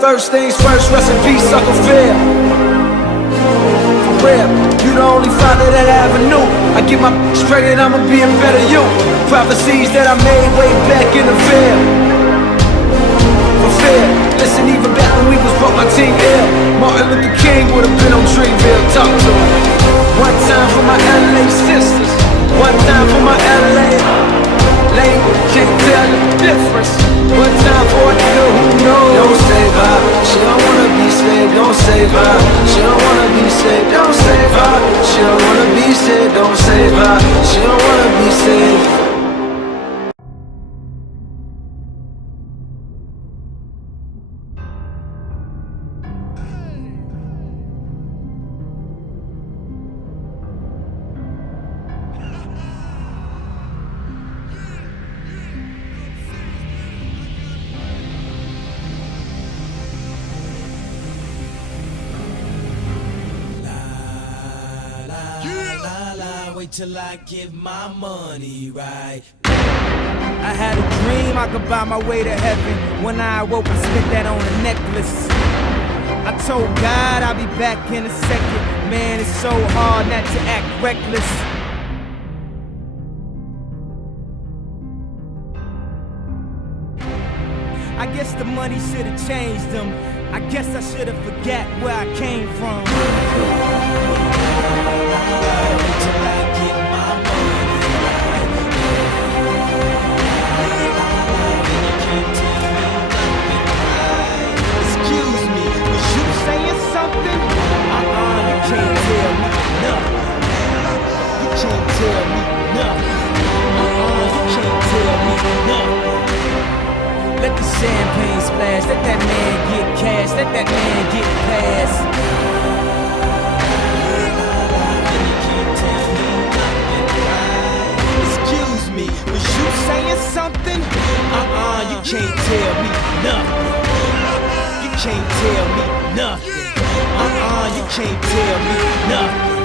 First things first, rest in peace, Uncle Phil. For real, you the only father that I ever knew. I get my straight and I'ma be a better you. Prophecies that I made way back in the field. For fear, listen, even back when we was broke, my team ill. Martin Luther King would've been on Dreamville, talk to him. One time for my LA sisters, one time for my LA label, can't tell the difference. One time for a nigga who knows. Don't save her, she don't wanna be saved, don't save her. She don't wanna be saved, don't save her. She don't wanna be saved, don't save her. She don't wanna be saved. Wait till I get my money right. I had a dream I could buy my way to heaven. When I awoke, I spent that on a necklace. I told God I'll be back in a second. Man, it's so hard not to act reckless. I guess the money should've changed them. I guess I should've forgot where I came from. Let the champagne splash, let that man get cash, let that man get past. And you can't tell me nothing, right? Excuse me, was you saying something? You can't tell me nothing. You can't tell me nothing. You can't tell me nothing.